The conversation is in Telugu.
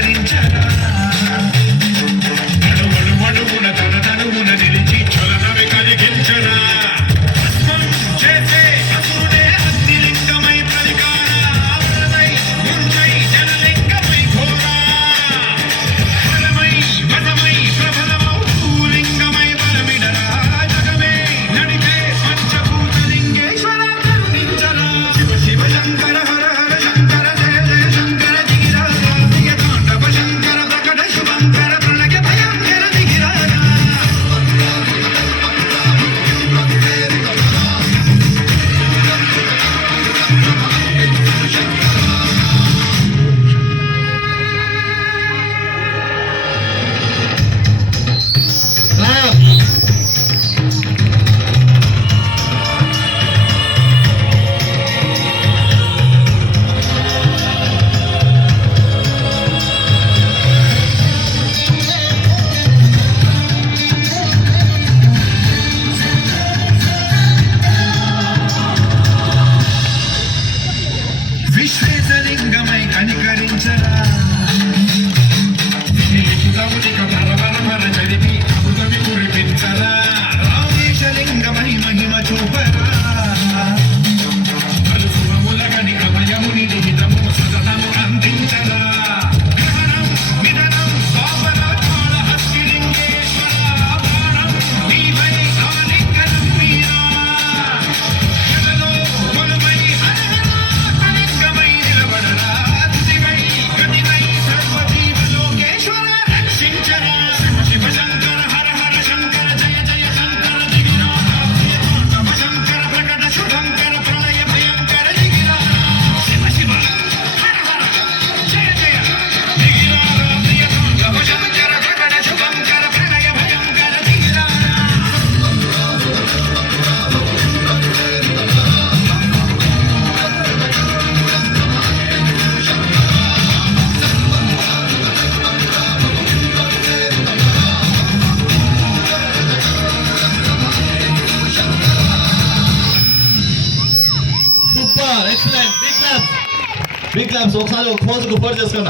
కనికరించరా అడుగున తనువున నిలిచి చొలనవి కలిగించరా భస్మం చేసే అసురుడే అగ్నిలింగమై ప్రతికారమై ముంజై జనలింగమై ఘోరా బలమై వదమై ప్రబలమౌ భూలింగమై బలమిడరా జగమే నడిపే పంచభూతలింగేశ్వర కరుణించరా శివ శివ శంకర హర హర శంకర జయ జయ శంకర దిగిరాజా దిగ తాండవ శంకర ప్రకట శుభంకర ప్రణయ భయంకర దిగిరాజా విశ్వేశలింగమై కనికరించరా నిలిచితమునిక భరవరమర జరిపి అమృతమి కురిపించరా రామేశలింగమై మహిమ చూపరా పలుసుమములగని అభయముని నిహితము సతతము అందించరా గ్రహణం నిధనం పాపన కాళహస్తిలింగేశ్వర బాణం నీవై ఆలింగనం మీరా జగలో కొలువై హరహరాలింగమై నిలబడరా దివై గతివై సర్వజీవలోకేశ్వర రక్షించరా శివ శివ శంకర హర హర శంకర జయ జయ శంకర దిగిరాజా తాండవ శంకర ప్రకట శుభంకర ప్రళయ భయంకర దిగిరాజా శివ శివ హర హర జయ జయ దిగిరాజా ప్రియ తాండవ శంకర ప్రకట శుభంకర ప్రళయ భయంకర దిగిరాజా సూపర్ ఎక్సలెంట్ బిగ్ క్లాప్స్ ఒకసారి ఒక ఫోన్ కు ఫోన్ చేసుకోండి